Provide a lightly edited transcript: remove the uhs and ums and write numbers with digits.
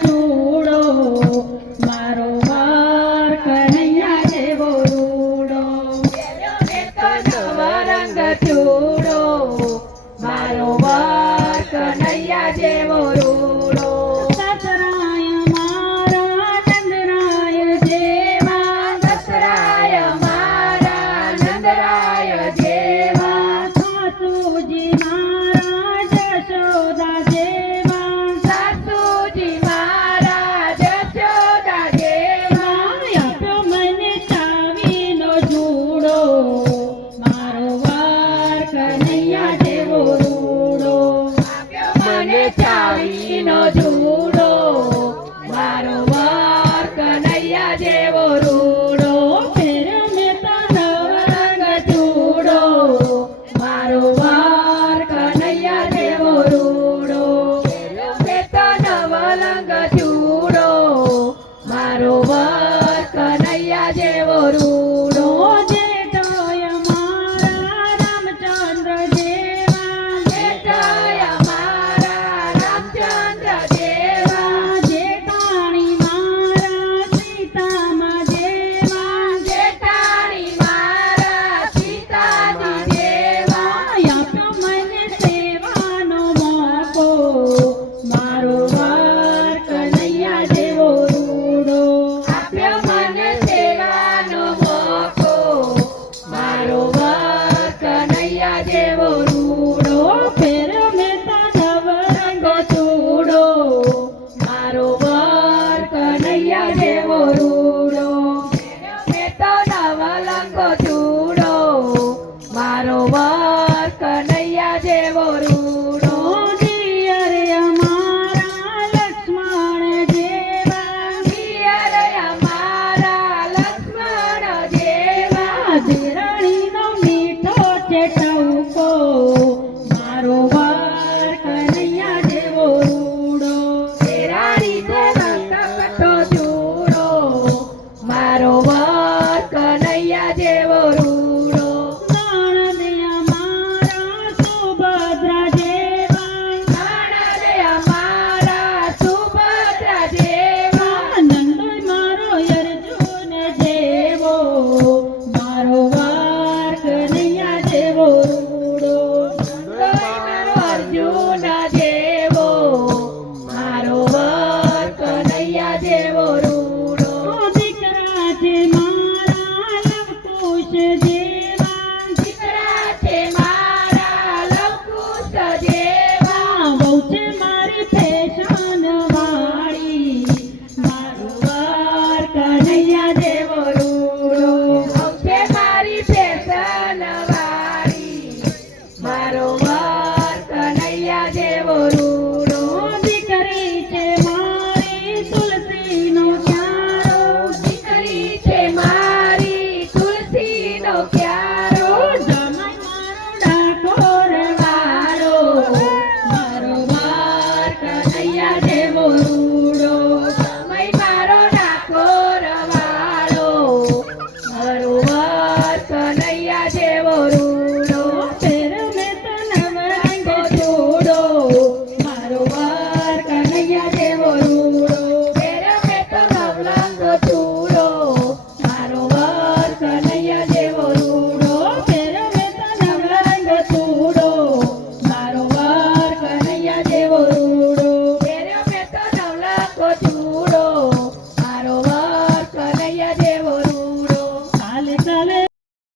ચૂડો મારો વાર કનૈયા જેવો રૂડો નવો રંગ ચૂડો મારો વાર કનૈયા જેવો રૂડો દસરાય મારા નંદરાય જેવા દસરાય મારા નંદરાય જેવા સાસુજી મારા જશોદા જેવા સાસુજી મારા જશોદા જેવા આપ્યો મને ચાવીનો જૂડો મારો વાર કનૈયા જેવો રૂડો આપ્યો મને ચાવીનો જૂડો મારો વાર કનૈયા જેવો રૂડો ફેર્યો મેં તો નવરંગ ચૂડો મારો વાર કનૈયા જેવો રૂડો ફેર્યો મેં તો નવરંગ ચૂડો મારો વાર કનૈયા જેવો રૂડો જેઠાય મારા રામચંદ્ર જેવા જેઠાય મારા રામચંદ્ર જેવા જેઠાણી મારા સીતામાં જેવા જેઠાણી મારા સીતાજી જેવા આપ્યો મને સેવાનો મોકો મારો વાર કનૈયા જેવો રૂડો આપ્યો મને સેવાનો મોકો મારો વાર કનૈયા જેવો રૂડો ફેર્યો મેં તો નવરંગ ચૂડો મારો વાર કનૈયા જેવો રૂડો ફેર્યો મેં તો નવરંગ ચૂડો મારો વાર કનૈયા જેવો રૂડો દિયર અમારા લક્ષ્મણ જેવા દિયર અમારા લક્ષ્મણ જેવા દેરાણીનો મીઠો ચેટવકો મારો વાર કનૈયા જેવો રૂડો દેરાણીનો નકટો ચૂડો મારો વાર કનૈયા જેવો રૂડો નણંદિયા મારા સુભદ્રા જેવા નણંદિયા મારા સુભદ્રા જેવા નંદોય મારો અર્જુન જેવો મારો વાર કનૈયા જેવો રૂડો નંદોય મારો અર્જુન જેવો મારો વાર કનૈયા જેવો રૂડો દીકરા છે મારા લવકુશ જેવા દીકરા છે મારા લવકુશ જેવા વહુ છે મારી ફેશન વાળી મારો વાર કનૈયા જેવો રૂડો વહુ છે મારી ફેશન વાળી મારો વાર કનૈયા જેવો રૂડો દીકરી છે મારી તુલસીનો ક્યારો દીકરી છે મારી તુલસીનો ક્યારો જમાઈ મારો ડાકોર વાળો મારો વાર કનૈયા જેવો રૂડો